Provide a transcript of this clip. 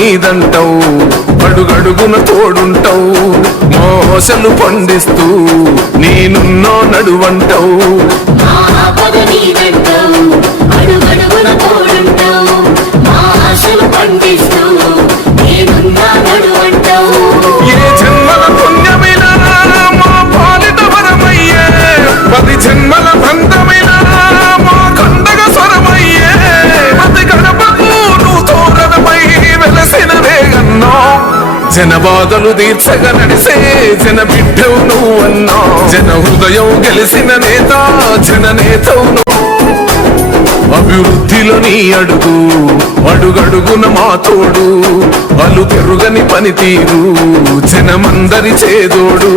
నీదంటావు, అడుగడుగున తోడుంటావు, మోసలు పండిస్తూ నేనున్నో నడువంటావు. ఏ జన్మల పుణ్యమైనా మా పాలిట వరమయ్యే, 10 జన్మల బంధమైనా మా కండగ స్వరమయ్యే, ప్రతి గడపకు నువ్వు తోరణమై వెలసిన వేగన్నో, జన బాధలు తీర్చగా నడిసే జన బిడ్డవు నువ్వన్నా, జన హృదయం గెలిసిన నేత జన నేతవు నువ్వు. అభివృద్ధిలో నీ అడుగు, అడుగడుగున మా తోడు, అలు పెరుగని పనితీరు జనమందరి చేదోడు.